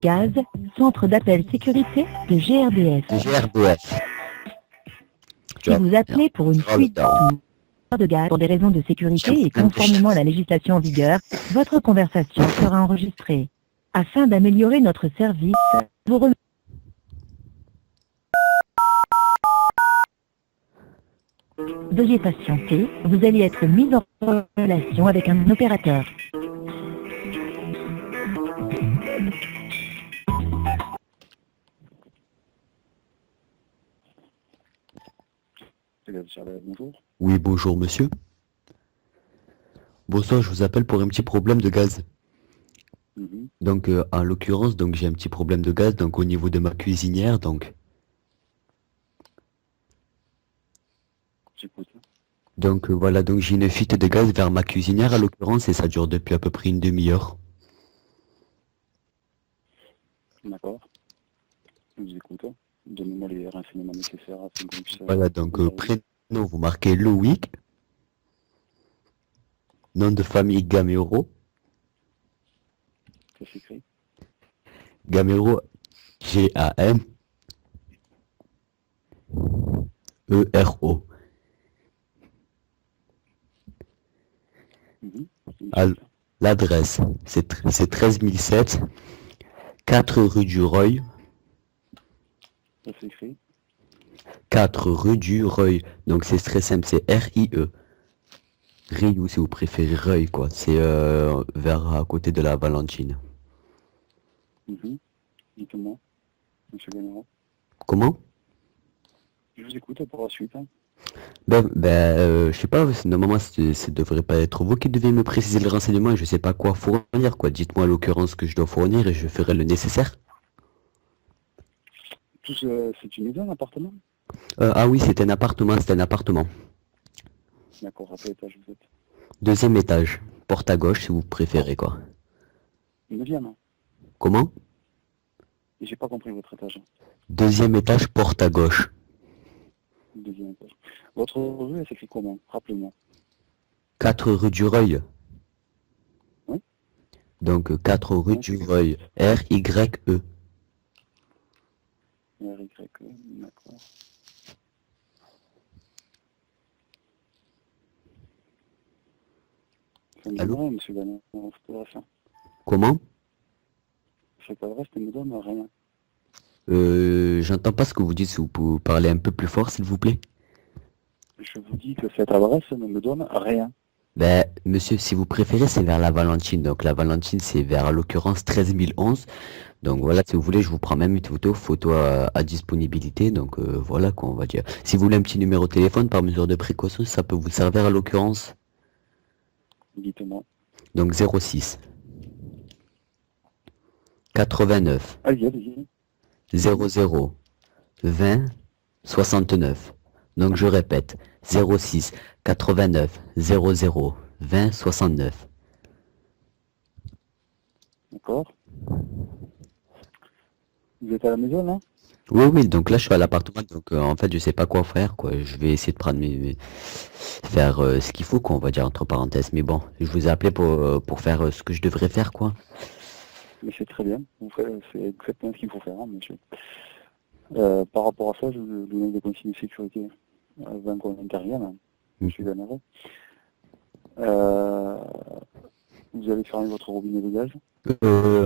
Gaz, centre d'appel sécurité de GRDF. GRDF. Si vous appelez pour une fuite de gaz pour des raisons de sécurité et conformément à la législation en vigueur, votre conversation sera enregistrée. Afin d'améliorer notre service, vous remercie. Veuillez patienter, vous allez être mis en relation avec un opérateur. Bonjour. Oui, bonjour monsieur. Bonsoir, je vous appelle pour un petit problème de gaz. Mhm. Donc en l'occurrence, donc j'ai un petit problème de gaz donc au niveau de ma cuisinière donc. J'écoute. Donc voilà, donc j'ai une fuite de gaz vers ma cuisinière à l'occurrence et ça dure depuis à peu près une demi-heure. D'accord. Je vous écoute. Donnez-moi les renseignements nécessaires afin que je puisse. Voilà, donc vous prénom, vous marquez Loïc. Nom de famille Gamero. Ça s'écrit. Gamero, Gamero. Mhm. L'adresse, c'est 13 007, 4 rue du Reuil. Ça s'écrit. 4 rue du Reuil. Donc c'est très simple, c'est R-I-E. Reuil, si vous préférez Reuil, quoi. C'est vers à côté de la Valentine. Dites-moi, monsieur Gamero. Comment? Je vous écoute pour la suite. Je sais pas, normalement ça devrait pas être vous qui devez me préciser le renseignement et je sais pas quoi fournir, quoi. Dites-moi à l'occurrence ce que je dois fournir et je ferai le nécessaire. C'est une maison, un appartement? Ah oui, c'est un appartement. D'accord, à quel étage vous êtes? Deuxième étage, porte à gauche si vous préférez, quoi. 9e. Comment? J'ai pas compris votre étage. Deuxième étage, porte à gauche. Deuxième étage. Votre rue, elle s'écrit comment? Rappelez-moi. 4 rue du Reuil. Oui. Donc 4 rue Oui, du Reuil. R-Y-E. R-Y-E, d'accord. Ça me donne Allô? rien, monsieur Gamero, cette adresse. Comment? Cette adresse ne me donne rien. J'entends pas ce que vous dites, si vous pouvez parler un peu plus fort, s'il vous plaît. Je vous dis que cette adresse ne me donne rien. Ben, monsieur, si vous préférez, c'est vers la Valentine. Donc la Valentine, c'est vers, à l'occurrence, 13 011. Donc voilà, si vous voulez, je vous prends même une photo à disponibilité. Donc voilà quoi, on va dire. Si vous voulez un petit numéro de téléphone par mesure de précaution, ça peut vous servir à l'occurrence. Dites-moi. Donc 06 89 Allez-y. 00 20 69. Donc je répète, 06 89 00 20 69. D'accord. Vous êtes à la maison, là? Oui, oui, donc là je suis à l'appartement, donc en fait je sais pas quoi faire, quoi. Je vais essayer de prendre faire ce qu'il faut, quoi, on va dire entre parenthèses. Mais bon, je vous ai appelé pour faire ce que je devrais faire, quoi. Mais c'est très bien. C'est exactement ce qu'il faut faire, hein, monsieur. Par rapport à ça, je vais vous donner des consignes de sécurité avant qu'on intervienne, monsieur Gamero. Vous allez fermer votre robinet de gaz.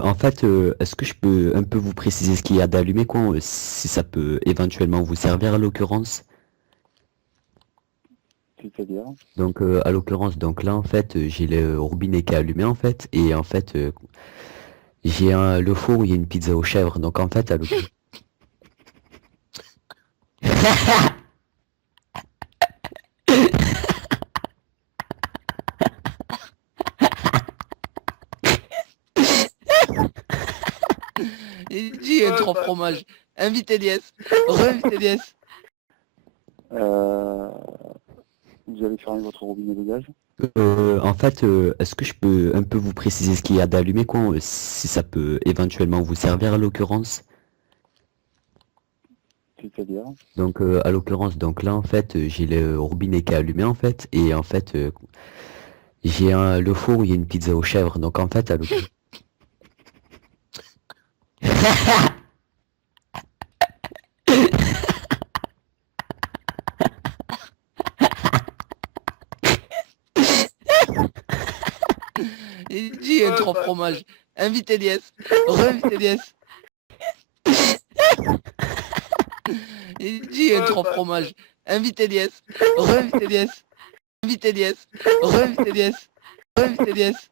En fait, est-ce que je peux un peu vous préciser ce qu'il y a d'allumé, quoi, si ça peut éventuellement vous servir à l'occurrence? C'est-à-dire, Donc à l'occurrence, donc là en fait, j'ai le robinet qui est allumé en fait, et en fait, j'ai le four où il y a une pizza aux chèvres. Donc en fait, à l'occurrence. Il dit trop fromage. Invite Elias. Re-invite Elias. vous allez fermer votre robinet de gaz. En fait, est-ce que je peux un peu vous préciser ce qu'il y a d'allumé, quoi, si ça peut éventuellement vous servir à l'occurrence? C'est-à-dire, Donc à l'occurrence, donc là en fait, j'ai le robinet qui est allumé en fait, et en fait, j'ai le four où il y a une pizza aux chèvres. Donc en fait, à l'occurrence. Il dit il y a trop fromage. Invite Elias. Re-invite Elias. Il dit il y a trop fromage. Invite Elias. Re-invite Elias. Invite Elias. Re-invite Elias. Re-invite Elias.